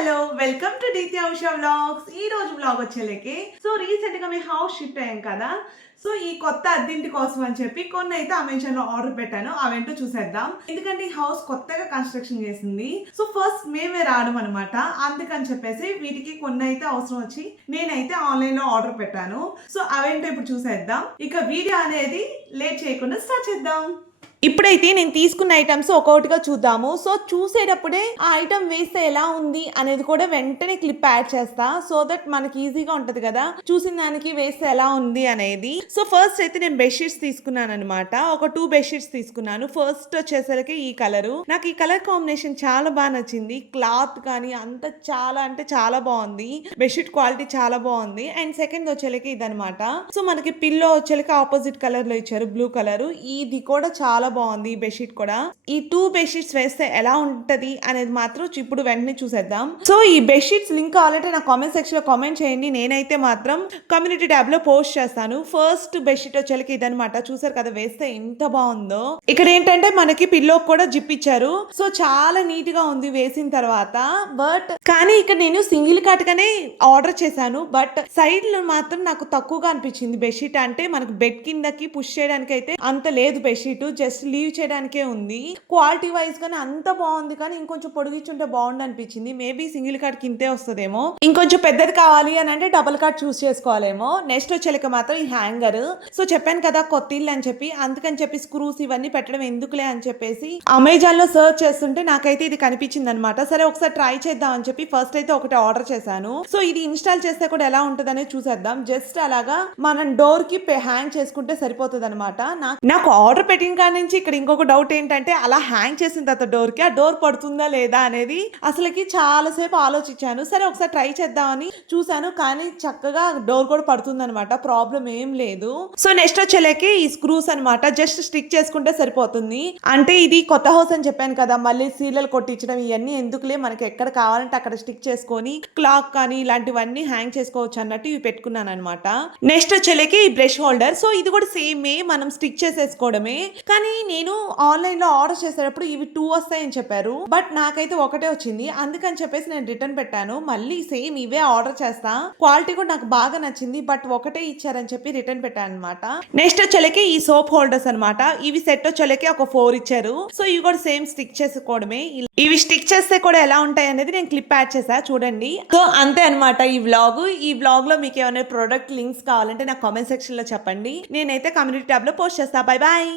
Hello welcome to Deethya Usha vlogs. ఈ రోజు vlog వచ్చేలేకి recent గా మేము హౌస్ షిఫ్ట్ అయ్యాం కదా. ఈ కొత్త అద్దెంటి కోసం అని చెప్పి కొన్ని అయితే అమెజాన్ లో ఆర్డర్ పెట్టాను. అవేంటో చూసేద్దాం. ఎందుకంటే ఈ హౌస్ కొత్తగా కన్స్ట్రక్షన్ చేసింది. ఫస్ట్ మేమే రావడం అనమాట. అందుకని చెప్పేసి వీటికి కొన్ని అయితే అవసరం వచ్చి నేనైతే ఆన్లైన్ లో ఆర్డర్ పెట్టాను. అవేంటో ఇప్పుడు చూసేద్దాం. ఇక వీడియో అనేది లేట్ చేయకుండా స్టార్ట్ చేద్దాం. ఇప్పుడైతే నేను తీసుకున్న ఐటమ్స్ ఒక్కొక్కటిగా చూద్దాము. చూసేటప్పుడే ఆ ఐటమ్ వేస్తే ఎలా ఉంది అనేది కూడా వెంటనే క్లిప్ యాడ్ చేస్తా. సో దట్ మనకి ఈజీగా ఉంటది కదా చూసిన దానికి వేస్తే ఎలా ఉంది అనేది. ఫస్ట్ అయితే నేను బెడ్షీట్స్ తీసుకున్నాను అనమాట. ఒక 2 బెడ్షీట్స్ తీసుకున్నాను. ఫస్ట్ వచ్చేసరికి ఈ కలరు, నాకు ఈ కలర్ కాంబినేషన్ చాలా బాగా నచ్చింది. క్లాత్ కానీ అంత చాలా అంటే చాలా బాగుంది. బెడ్షీట్ క్వాలిటీ చాలా బాగుంది. అండ్ సెకండ్ వచ్చేలకి ఇదనమాట. మనకి పిల్లో వచ్చేలకి ఆపోజిట్ కలర్ లో ఇచ్చారు, బ్లూ కలర్. ఇది కూడా చాలా బాగుంది. ఈ బెడ్షీట్ కూడా ఈ 2 బెడ్షీట్స్ వేస్తే ఎలా ఉంటది అనేది మాత్రం ఇప్పుడు వెంటనే చూసేద్దాం. ఈ బెడ్షీట్స్ లింక్ కావాలంటే నా కామెంట్ సెక్షన్ లో కామెంట్ చేయండి. నేనైతే మాత్రం కమ్యూనిటీ ట్యాబ్ లో పోస్ట్ చేస్తాను. ఫస్ట్ బెడ్షీట్ వచ్చేలకి ఇదనమాట. చూసారు కదా వేస్తే ఎంత బాగుందో. ఇక్కడ ఏంటంటే మనకి పిల్లో కూడా జిప్ ఇచ్చారు. చాలా నీట్ గా ఉంది వేసిన తర్వాత. బట్ కానీ ఇక్కడ నేను సింగిల్ కాట్ గానే ఆర్డర్ చేశాను. బట్ సైడ్ లో మాత్రం నాకు తక్కువగా అనిపించింది బెడ్షీట్. అంటే మనకి బెడ్ కిందకి పుష్ చేయడానికి అయితే అంత లేదు బెడ్షీట్, జస్ట్ లీవ్ చేయడానికే ఉంది. క్వాలిటీ వైజ్ గానీ అంత బాగుంది, కానీ ఇంకొంచెం పొడిగించుంటే బాగుంది అనిపించింది. మేబీ సింగిల్ కార్డ్ కిందే వస్తుందేమో. ఇంకొంచెం పెద్దది కావాలి అని అంటే డబుల్ కార్డ్ చూస్ చేసుకోవాలేమో. నెక్స్ట్ వచ్చేలక మాత్రం ఈ హ్యాంగర్. చెప్పాను కదా కొత్త ఇల్లు అని చెప్పి, అందుకని చెప్పి స్క్రూస్ ఇవన్నీ పెట్టడం ఎందుకులే అని చెప్పేసి అమెజాన్ లో సర్చ్ చేస్తుంటే నాకైతే ఇది కనిపించింది అనమాట. సరే ఒకసారి ట్రై చేద్దాం అని చెప్పి ఫస్ట్ అయితే ఒకటి ఆర్డర్ చేశాను. ఇది ఇన్స్టాల్ చేస్తే కూడా ఎలా ఉంటది అనేది చూసేద్దాం. జస్ట్ అలాగా మనం డోర్ కి హ్యాంగ్ చేసుకుంటే సరిపోతుంది అనమాట. నాకు ఆర్డర్ పెట్టిన కాడి నుంచి ఇక్కడ ఇంకొక డౌట్ ఏంటంటే, అలా హ్యాంగ్ చేసిన తర్వాత డోర్ కి ఆ డోర్ పడుతుందా లేదా అనేది అసలుకి చాలా సేపు ఆలోచించాను. సరే ఒకసారి ట్రై చేద్దామని చూసాను, కానీ చక్కగా డోర్ కూడా పడుతుంది అనమాట. ప్రాబ్లం ఏం లేదు. నెక్స్ట్ వచ్చేలేకి ఈ స్క్రూస్ అనమాట. జస్ట్ స్టిక్ చేసుకుంటే సరిపోతుంది. అంటే ఇది కొత్త హౌస్ అని చెప్పాను కదా, మళ్ళీ సీరియల్ కొట్టించడం ఇవన్నీ ఎందుకులే, మనకి ఎక్కడ కావాలంటే అక్కడ స్టిక్ చేసుకొని క్లాక్ కానీ ఇలాంటివన్నీ హ్యాంగ్ చేసుకోవచ్చు అన్నట్టు ఇవి పెట్టుకున్నాను అనమాట. నెక్స్ట్ వచ్చేలేకి ఈ బ్రష్ హోల్డర్. ఇది కూడా సేమే, మనం స్టిక్ చేసేసుకోవడమే. కానీ నేను ఆన్లైన్ లో ఆర్డర్ చేసేటప్పుడు ఇవి 2 వస్తాయని చెప్పారు. బట్ నాకైతే ఒకటే వచ్చింది. అందుకని చెప్పేసి నేను రిటర్న్ పెట్టాను. మళ్ళీ సేమ్ ఇవే ఆర్డర్ చేస్తా. క్వాలిటీ కూడా నాకు బాగా నచ్చింది. బట్ ఒకటే ఇచ్చారని చెప్పి రిటర్న్ పెట్టాను అనమాట. నెక్స్ట్ వచ్చేలకి ఈ సోప్ హోల్డర్స్ అనమాట. ఇవి సెట్ వచ్చేలకి ఒక 4 ఇచ్చారు. ఇవి కూడా సేమ్ స్టిక్ చేసుకోవడమే. ఇవి స్టిక్ చేస్తే కూడా ఎలా ఉంటాయి అనేది నేను క్లిప్ యాడ్ చేసా, చూడండి. అంతే అనమాట ఈ వ్లాగ్. ఈ వ్లాగ్ లో మీకు ఏమైనా ప్రొడక్ట్ లింక్స్ కావాలంటే నాకు కామెంట్ సెక్షన్ లో చెప్పండి. నేనైతే కమ్యూనిటీ ట్యాబ్ లో పోస్ట్ చేస్తా. Bye bye.